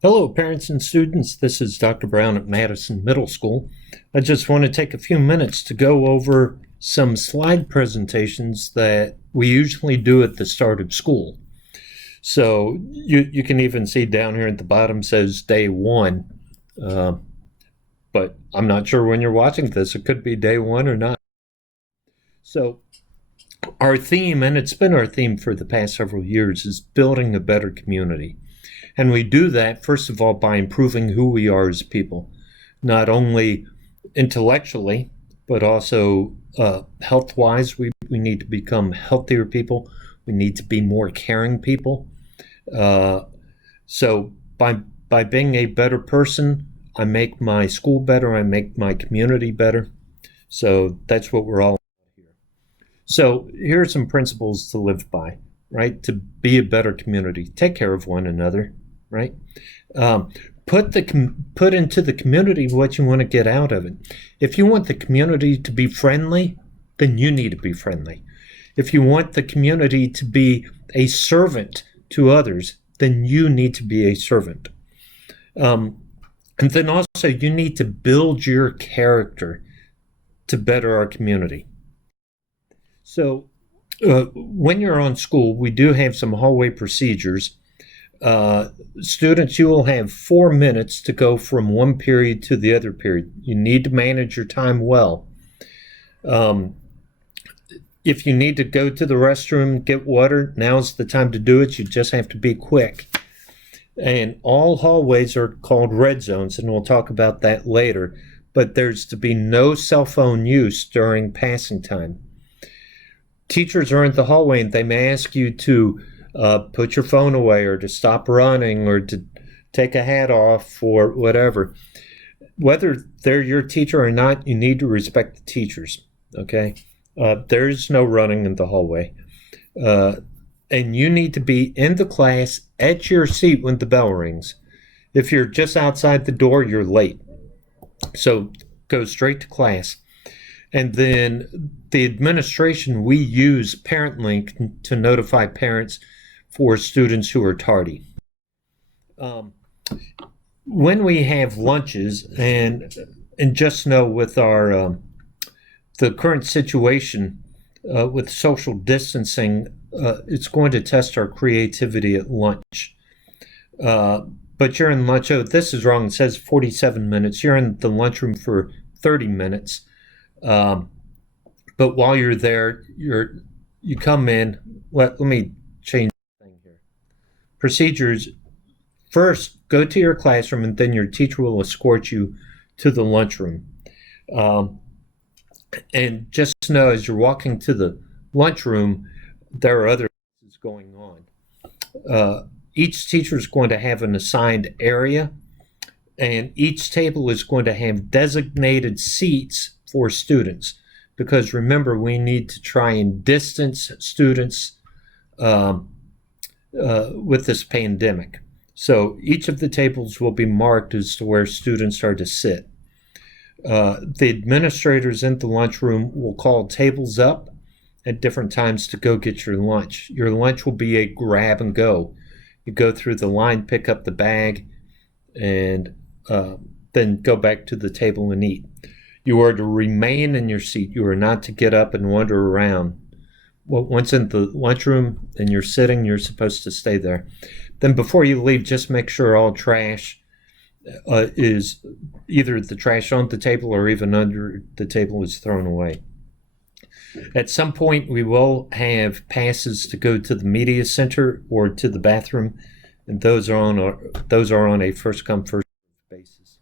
Hello, parents and students. This is Dr. Brown at Madison Middle School. I just want to take a few minutes to go over some slide presentations that we usually do at the start of school. So you can even see down here at the bottom says day one, but I'm not sure when you're watching this. It could be day one or not. So our theme, and it's been our theme for the past several years, is building a better community. And we do that, first of all, by improving who we are as people, not only intellectually, but also health-wise. We need to become healthier people. We need to be more caring people. So by being a better person, I make my school better, I make my community better. So that's what we're all about here. So here are some principles to live by, right? To be a better community. Take care of one another, right? Put into the community what you want to get out of it. If you want the community to be friendly, then you need to be friendly. If you want the community to be a servant to others, then you need to be a servant. And then also you need to build your character to better our community. So when you're on school, we do have some hallway procedures. Students, you will have 4 minutes to go from one period to the other period. You need to manage your time well. If you need to go to the restroom, get water, now's the time to do it. You just have to be quick. And all hallways are called red zones, and we'll talk about that later. But there's to be no cell phone use during passing time. Teachers are in the hallway and they may ask you to put your phone away or to stop running or to take a hat off or whatever. Whether they're your teacher or not, you need to respect the teachers, okay? There's no running in the hallway. And you need to be in the class at your seat when the bell rings. If you're just outside the door, you're late. So go straight to class. And then the administration, we use ParentLink to notify parents for students who are tardy. When we have lunches, and just know with our the current situation with social distancing, it's going to test our creativity at lunch. But you're in lunch. Oh, this is wrong. It says 47 minutes. You're in the lunchroom for 30 minutes. But while you're there, you come in. Let me change the thing here. Procedures. First, go to your classroom, and then your teacher will escort you to the lunchroom. And just know, as you're walking to the lunchroom, there are other things going on. Each teacher is going to have an assigned area, and each table is going to have designated seats for students, because remember, we need to try and distance students with this pandemic. So each of the tables will be marked as to where students are to sit. The administrators in the lunchroom will call tables up at different times to go get your lunch. Your lunch will be a grab and go. You go through the line, pick up the bag, and then go back to the table and eat. You are to remain in your seat. You are not to get up and wander around. Well, once in the lunchroom and you're sitting, you're supposed to stay there. Then before you leave, just make sure all trash is either the trash on the table or even under the table is thrown away. At some point, we will have passes to go to the media center or to the bathroom, and those are on a first come first basis.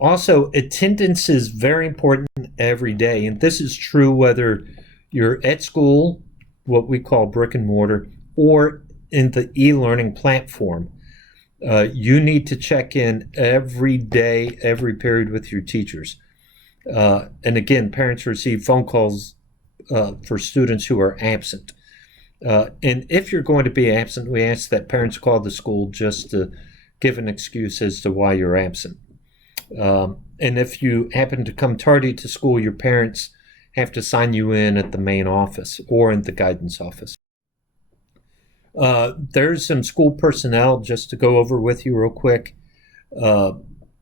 Also, attendance is very important every day, and this is true whether you're at school, what we call brick and mortar, or in the e-learning platform. You need to check in every day, every period with your teachers. And again, parents receive phone calls for students who are absent. And if you're going to be absent, we ask that parents call the school just to give an excuse as to why you're absent. And if you happen to come tardy to school, your parents have to sign you in at the main office or in the guidance office. There's some school personnel just to go over with you real quick.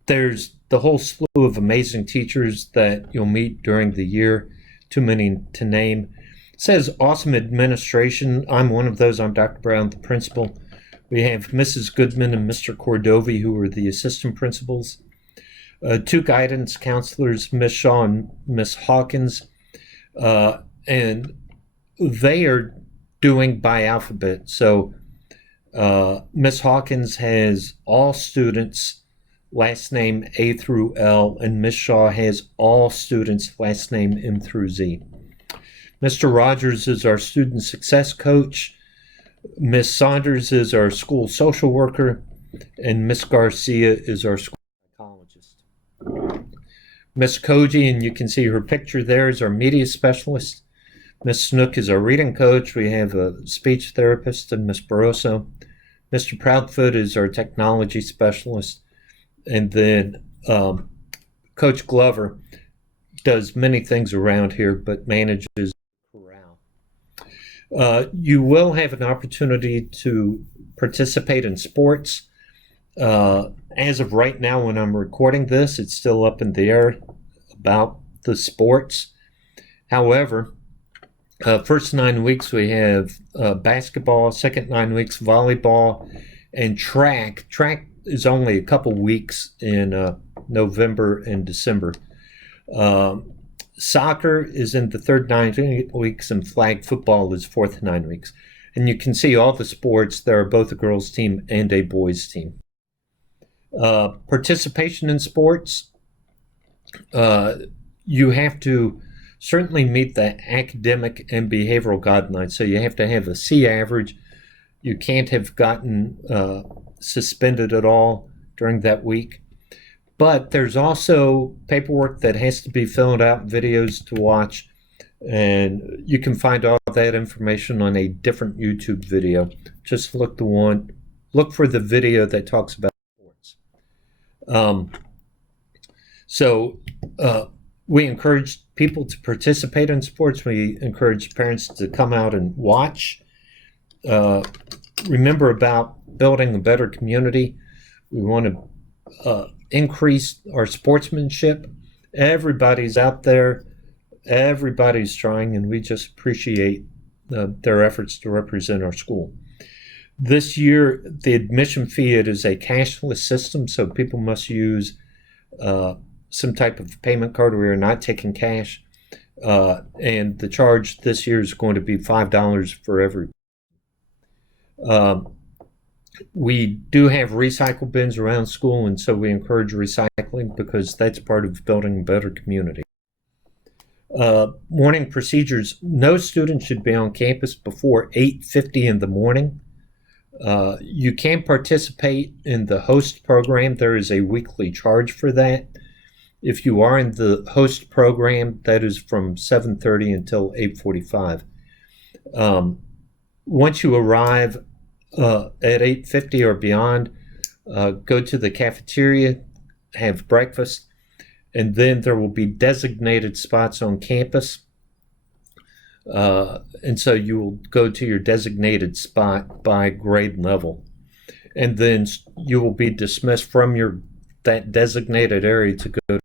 There's the whole slew of amazing teachers that you'll meet during the year, too many to name. It says awesome administration. I'm one of those. I'm Dr. Brown, the principal. We have Mrs. Goodman and Mr. Cordovi, who are the assistant principals. Two guidance counselors, Miss Shaw and Miss Hawkins, and they are doing by alphabet. So Miss Hawkins has all students last name A through L, and Miss Shaw has all students last name M through Z. Mr. Rogers is our student success coach. Miss Saunders is our school social worker, and Miss Garcia is our school psychologist. Miss Koji, and you can see her picture there, is our media specialist. Miss Snook is our reading coach. We have a speech therapist, and Miss Barroso. Mr. Proudfoot is our technology specialist. And then Coach Glover does many things around here, but manages corral. You will have an opportunity to participate in sports. As of right now, when I'm recording this, it's still up in the air about the sports. However, first 9 weeks we have basketball, second 9 weeks volleyball, and track. Track is only a couple weeks in November and December. Soccer is in the third 9 weeks, and flag football is fourth 9 weeks. And you can see all the sports. There are both a girls' team and a boys' team. Participation in sports, you have to certainly meet the academic and behavioral guidelines. So you have to have a C average. You can't have gotten suspended at all during that week. But there's also paperwork that has to be filled out, videos to watch, and you can find all that information on a different YouTube video. Just look for the video that talks about sports. We encourage people to participate in sports. We encourage parents to come out and watch. Remember about building a better community. We want to increase our sportsmanship. Everybody's out there. Everybody's trying, and we just appreciate their efforts to represent our school. This year, the admission fee, it is a cashless system, so people must use some type of payment card. We are not taking cash. And the charge this year is going to be $5 for every. We do have recycle bins around school, and so we encourage recycling because that's part of building a better community. Morning procedures. No student should be on campus before 8:50 in the morning. You can participate in the host program. There is a weekly charge for that. If you are in the host program, that is from 7:30 until 8:45. Once you arrive at 8:50 or beyond, go to the cafeteria, have breakfast, and then there will be designated spots on campus. And so you will go to your designated spot by grade level. And then you will be dismissed from that designated area to go to